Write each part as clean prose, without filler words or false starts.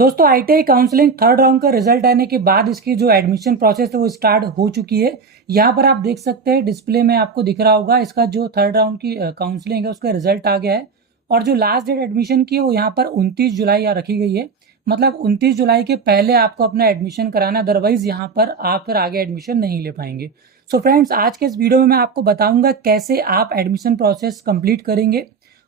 दोस्तों ITI counselling third round का result आने के बाद इसकी जो एडमिशन प्रोसेस है वो स्टार्ट हो चुकी है। यहाँ पर आप देख सकते हैं डिस्प्ले में आपको दिख रहा होगा इसका जो थर्ड राउंड की काउंसलिंग है उसका रिजल्ट आ गया है। और जो लास्ट डेट एडमिशन की है वो यहाँ पर 29 जुलाई यहाँ रखी गई है। मतलब 29 जुलाई के पहले आपको अपना एडमिशन कराना है, अदरवाइज यहाँ पर आप फिर आगे एडमिशन नहीं ले पाएंगे। सो फ्रेंड्स, आज के इस वीडियो में मैं आपको बताऊंगा कैसे आप एडमिशन प्रोसेस कंप्लीट करेंगे।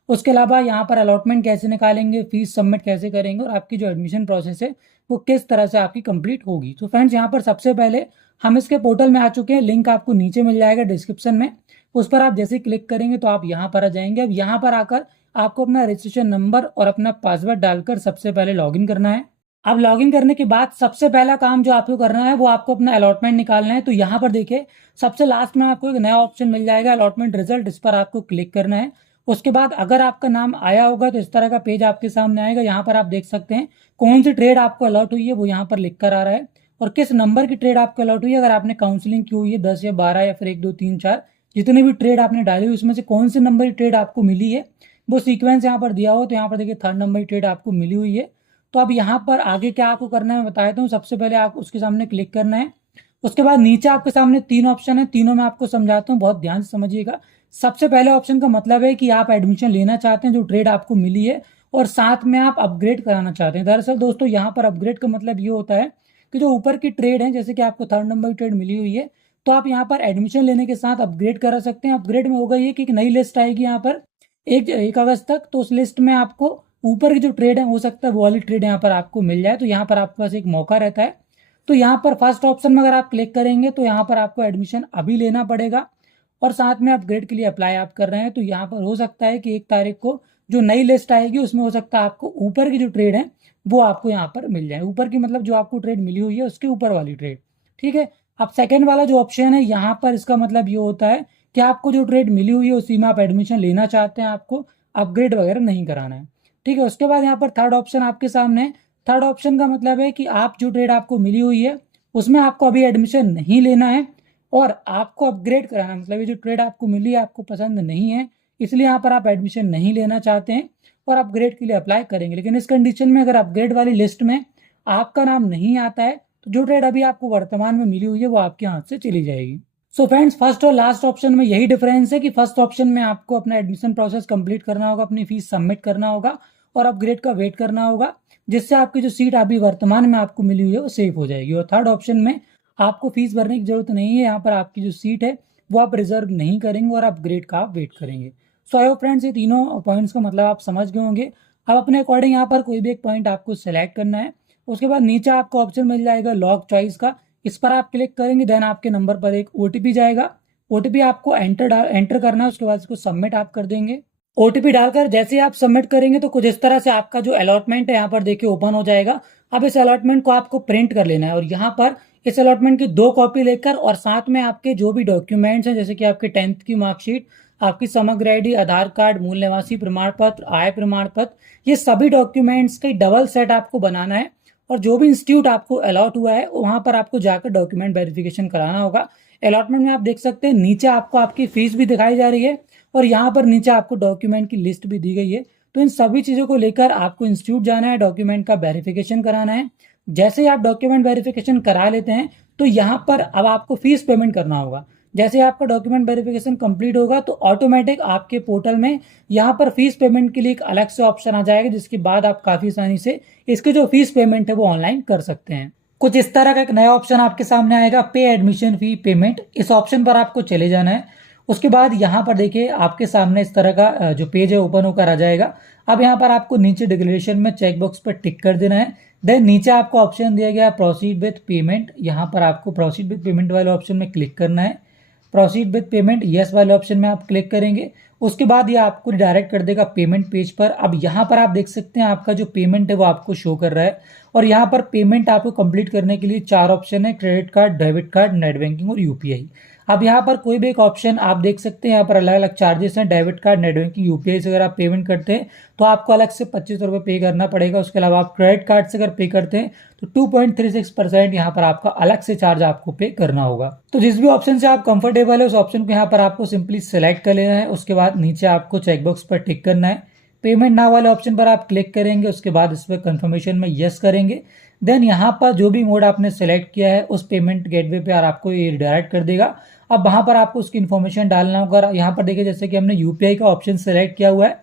उसके अलावा यहाँ पर अलॉटमेंट कैसे निकालेंगे, फीस सबमिट कैसे करेंगे और आपकी जो एडमिशन प्रोसेस है वो किस तरह से आपकी कंप्लीट होगी। तो फ्रेंड्स, यहाँ पर सबसे पहले हम इसके पोर्टल में आ चुके हैं। लिंक आपको नीचे मिल जाएगा डिस्क्रिप्शन में। उस पर आप जैसे क्लिक करेंगे तो आप यहाँ पर आ जाएंगे। अब यहाँ पर आकर आपको अपना रजिस्ट्रेशन नंबर और अपना पासवर्ड डालकर सबसे पहले लॉगिन करना है। अब लॉगिन करने के बाद सबसे पहला काम जो आपको करना है वो आपको अपना अलॉटमेंट निकालना है। तो यहाँ पर देखिए सबसे लास्ट में आपको एक नया ऑप्शन मिल जाएगा अलॉटमेंट रिजल्ट, इस पर आपको क्लिक करना है। उसके बाद अगर आपका नाम आया होगा तो इस तरह का पेज आपके सामने आएगा। यहाँ पर आप देख सकते हैं कौन सी ट्रेड आपको अलॉट हुई है वो यहाँ पर लिख कर आ रहा है और किस नंबर की ट्रेड आपको अलॉट हुई है। अगर आपने काउंसलिंग की हुई है 10 या 12 या फिर 1 2 3 4 जितने भी ट्रेड आपने डाली हुई उसमें से कौन से नंबर की ट्रेड आपको मिली है वो सीक्वेंस यहाँ पर दिया हो। तो यहाँ पर देखिए थर्ड नंबर की ट्रेड आपको मिली हुई है। तो अब यहाँ पर आगे क्या आपको करना है मैं बता देता हूँ। सबसे पहले आप उसके सामने क्लिक करना है। उसके बाद नीचे आपके सामने 3 ऑप्शन है, तीनों में आपको समझाता हूँ, बहुत ध्यान से समझिएगा। सबसे पहले ऑप्शन का मतलब है कि आप एडमिशन लेना चाहते हैं जो ट्रेड आपको मिली है और साथ में आप अपग्रेड कराना चाहते हैं। दरअसल दोस्तों यहाँ पर अपग्रेड का मतलब ये होता है कि जो ऊपर की ट्रेड है, जैसे कि आपको थर्ड नंबर की ट्रेड मिली हुई है तो आप यहाँ पर एडमिशन लेने के साथ अपग्रेड करा सकते हैं। अपग्रेड में होगा ये कि एक नई लिस्ट आएगी यहाँ पर 1 अगस्त तक। तो उस लिस्ट में आपको ऊपर की जो ट्रेड है हो सकता है वो वाली ट्रेड यहाँ पर आपको मिल जाए। तो यहाँ पर आपके पास एक मौका रहता है। तो यहाँ पर फर्स्ट ऑप्शन में अगर आप क्लिक करेंगे तो यहाँ पर आपको एडमिशन अभी लेना पड़ेगा और साथ में अपग्रेड के लिए अप्लाई आप कर रहे हैं। तो यहाँ पर हो सकता है कि 1 तारीख को जो नई लिस्ट आएगी उसमें हो सकता है आपको ऊपर की जो ट्रेड है वो आपको यहाँ पर मिल जाए। ऊपर की मतलब जो आपको ट्रेड मिली हुई है उसके ऊपर वाली ट्रेड। ठीक है। अब सेकेंड वाला जो ऑप्शन है यहाँ पर इसका मतलब ये होता है कि आपको जो ट्रेड मिली हुई है उसी में आप एडमिशन लेना चाहते हैं, आपको अपग्रेड वगैरह नहीं कराना है। ठीक है। उसके बाद यहाँ पर थर्ड ऑप्शन आपके सामने है। थर्ड ऑप्शन का मतलब है कि आप जो ट्रेड आपको मिली हुई है उसमें आपको अभी एडमिशन नहीं लेना है और आपको अपग्रेड कराना, मतलब ये जो ट्रेड आपको मिली है आपको पसंद नहीं है इसलिए यहाँ पर आप एडमिशन नहीं लेना चाहते हैं और अपग्रेड के लिए अप्लाई करेंगे। लेकिन इस कंडीशन में अगर अपग्रेड वाली लिस्ट में आपका नाम नहीं आता है तो जो ट्रेड अभी आपको वर्तमान में मिली हुई है वो आपके हाथ से चली जाएगी। सो फ्रेंड्स, फर्स्ट और लास्ट ऑप्शन में यही डिफरेंस है कि फर्स्ट ऑप्शन में आपको अपना एडमिशन प्रोसेस कंप्लीट करना होगा, अपनी फीस सबमिट करना होगा और अपग्रेड का वेट करना होगा, जिससे आपकी जो सीट अभी वर्तमान में आपको मिली हुई है वो सेफ हो जाएगी। और थर्ड ऑप्शन में आपको फीस भरने की जरूरत नहीं है, यहाँ पर आपकी जो सीट है वो आप रिजर्व नहीं करेंगे और अपग्रेड का आप वेट करेंगे। सो आई होप फ्रेंड्स ये तीनों पॉइंट्स का मतलब आप समझ गए होंगे। अब अपने अकॉर्डिंग यहाँ पर कोई भी एक पॉइंट आपको सेलेक्ट करना है। उसके बाद नीचे आपको ऑप्शन मिल जाएगा लॉक चॉइस का, इस पर आप क्लिक करेंगे। देन आपके नंबर पर एक ओटीपी जाएगा, ओटीपी आपको एंटर करना है। उसके बाद इसको सबमिट आप कर देंगे। ओटीपी डालकर जैसे ही आप सबमिट करेंगे तो कुछ इस तरह से आपका जो अलॉटमेंट है यहाँ पर देखिए ओपन हो जाएगा। अब इस अलॉटमेंट को आपको प्रिंट कर लेना है और यहाँ पर इस अलॉटमेंट की 2 कॉपी लेकर और साथ में आपके जो भी डॉक्यूमेंट्स हैं जैसे कि आपके 10th की मार्कशीट, आपकी समग्र आईडी, आधार कार्ड, मूल निवासी प्रमाण पत्र, आय प्रमाण पत्र, ये सभी डॉक्यूमेंट्स का डबल सेट आपको बनाना है। और जो भी इंस्टीट्यूट आपको अलॉट हुआ है वहां पर आपको जाकर डॉक्यूमेंट वेरिफिकेशन कराना होगा। अलॉटमेंट में आप देख सकते हैं नीचे आपको आपकी फीस भी दिखाई जा रही है और यहाँ पर नीचे आपको डॉक्यूमेंट की लिस्ट भी दी गई है। तो इन सभी चीज़ों को लेकर आपको इंस्टीट्यूट जाना है, डॉक्यूमेंट का वेरिफिकेशन कराना है। जैसे ही आप डॉक्यूमेंट वेरिफिकेशन करा लेते हैं तो यहाँ पर अब आपको फीस पेमेंट करना होगा। जैसे आपका डॉक्यूमेंट वेरिफिकेशन कंप्लीट होगा तो ऑटोमेटिक आपके पोर्टल में यहाँ पर फीस पेमेंट के लिए एक अलग से ऑप्शन आ जाएगा, जिसके बाद आप काफ़ी आसानी से इसकी जो फीस पेमेंट है वो ऑनलाइन कर सकते हैं। कुछ इस तरह का एक नया ऑप्शन आपके सामने आएगा, पे एडमिशन फी पेमेंट। इस ऑप्शन पर आपको चले जाना है। उसके बाद यहाँ पर देखिए आपके सामने इस तरह का जो पेज है ओपन होकर आ जाएगा। अब यहाँ पर आपको नीचे डिक्लेरेशन में चेकबॉक्स पर टिक कर देना है। देन नीचे आपको ऑप्शन दिया गया प्रोसीड विथ पेमेंट, यहाँ पर आपको प्रोसीड विथ पेमेंट वाले ऑप्शन में क्लिक करना है। प्रोसीड विथ पेमेंट यस वाले ऑप्शन में आप क्लिक करेंगे। उसके बाद ये आपको डायरेक्ट कर देगा पेमेंट पेज पर। अब यहाँ पर आप देख सकते हैं आपका जो पेमेंट है वो आपको शो कर रहा है और यहाँ पर पेमेंट आपको कंप्लीट करने के लिए 4 ऑप्शन है, credit card, debit card, net banking और यूपीआई। अब यहाँ पर कोई भी एक ऑप्शन आप देख सकते हैं, यहाँ पर अलग अलग चार्जेस हैं। Debit card, net banking, UPI से अगर आप पेमेंट करते हैं तो आपको अलग से 25 रुपये पे करना पड़ेगा। उसके अलावा आप क्रेडिट कार्ड से अगर पे करते हैं तो 2.36% यहाँ पर आपका अलग से चार्ज आपको पे करना होगा। तो जिस भी ऑप्शन से आप कंफर्टेबल है उस ऑप्शन को यहाँ पर आपको सिंपली सेलेक्ट कर लेना है। उसके बाद नीचे आपको चेकबॉक्स पर टिक करना है। पेमेंट नाउ वाले ऑप्शन पर आप क्लिक करेंगे, उसके बाद इस पर कंफर्मेशन में यस करेंगे। देन यहाँ पर जो भी मोड आपने सेलेक्ट किया है उस पेमेंट गेटवे पे आपको ये रिडायरेक्ट कर देगा। अब वहाँ पर आपको उसकी इन्फॉर्मेशन डालना होगा। यहाँ पर देखिए जैसे कि हमने यूपीआई का ऑप्शन सेलेक्ट किया हुआ है,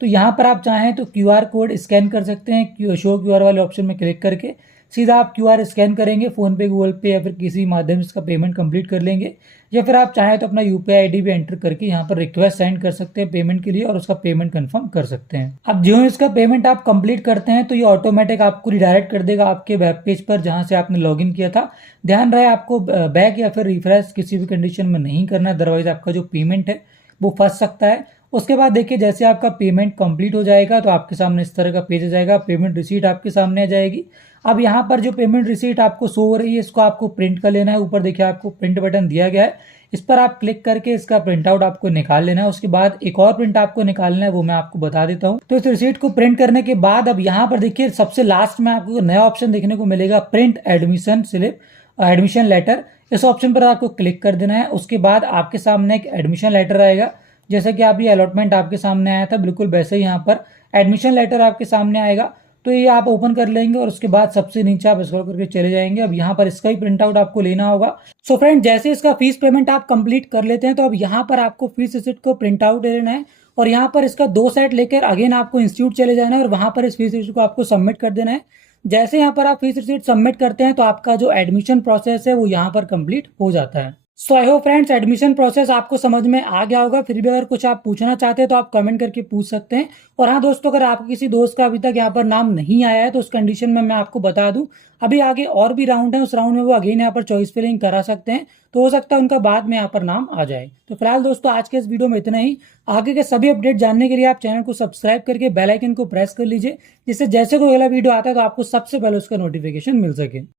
तो यहाँ पर आप चाहें तो क्यूआर कोड स्कैन कर सकते हैं। शो क्यूआर वाले ऑप्शन में क्लिक करके सीधा आप क्यूआर स्कैन करेंगे, फोन पे, गूगल पे या फिर किसी माध्यम से इसका पेमेंट कंप्लीट कर लेंगे। या फिर आप चाहें तो अपना यूपीआई आईडी भी एंटर करके यहाँ पर रिक्वेस्ट सेंड कर सकते हैं पेमेंट के लिए और उसका पेमेंट कंफर्म कर सकते हैं। अब जो इसका पेमेंट आप कंप्लीट करते हैं तो ये ऑटोमेटिक आपको रिडायरेक्ट कर देगा आपके वेब पेज पर जहां से आपने लॉगिन किया था। ध्यान रहे आपको बैक या फिर रिफ्रेश किसी भी कंडीशन में नहीं करना, अदरवाइज आपका जो पेमेंट है वो फंस सकता है। उसके बाद देखिए जैसे आपका पेमेंट कंप्लीट हो जाएगा तो आपके सामने इस तरह का पेज आ जाएगा, पेमेंट रिसीट आपके सामने आ जाएगी। अब यहाँ पर जो पेमेंट रिसीट आपको शो हो रही है इसको आपको प्रिंट कर लेना है। ऊपर देखिए आपको प्रिंट बटन दिया गया है, इस पर आप क्लिक करके इसका प्रिंट आउट आपको निकाल लेना है। उसके बाद एक और प्रिंट आपको निकालना है, वो मैं आपको बता देता हूँ। तो इस रिसीट को प्रिंट करने के बाद अब यहाँ पर देखिए सबसे लास्ट में आपको नया ऑप्शन देखने को मिलेगा, print admission slip, admission letter. इस ऑप्शन पर आपको क्लिक कर देना है। उसके बाद आपके सामने एक एडमिशन लेटर आएगा, जैसे कि आप ये अलॉटमेंट आपके सामने आया था बिल्कुल वैसे ही यहाँ पर एडमिशन लेटर आपके सामने आएगा। तो ये आप ओपन कर लेंगे और उसके बाद सबसे नीचे आप स्क्रॉल करके चले जाएंगे। अब यहाँ पर इसका ही प्रिंट आउट आपको लेना होगा। सो फ्रेंड, जैसे इसका फीस पेमेंट आप कंप्लीट कर लेते हैं तो अब यहाँ पर आपको फीस रिसिप्ट को प्रिंट आउट लेना है और यहाँ पर इसका 2 सेट लेकर अगेन आपको इंस्टीट्यूट चले जाना है और वहां पर इस फीस रिसिप्ट को आपको सबमिट कर देना है। जैसे यहाँ पर आप फीस रिसिप्ट सबमिट करते हैं तो आपका जो एडमिशन प्रोसेस है वो यहाँ पर कंप्लीट हो जाता है। So I hope friends admission process आपको समझ में आ गया होगा। फिर भी अगर कुछ आप पूछना चाहते हैं तो आप कमेंट करके पूछ सकते हैं। और हाँ दोस्तों, अगर आपके किसी दोस्त का अभी तक यहाँ पर नाम नहीं आया है तो उस कंडीशन में मैं आपको बता दूं, अभी आगे और भी राउंड है, उस राउंड में वो अगेन यहाँ पर चॉइस फिलिंग करा सकते हैं, तो हो सकता है उनका बाद में यहाँ पर नाम आ जाए। तो फिलहाल दोस्तों आज के इस वीडियो में इतना ही। आगे के सभी अपडेट जानने के लिए आप चैनल को सब्सक्राइब करके बेल आइकन को प्रेस कर लीजिए, जिससे जैसे कोई अगला वीडियो आता है तो आपको सबसे पहले उसका नोटिफिकेशन मिल सके।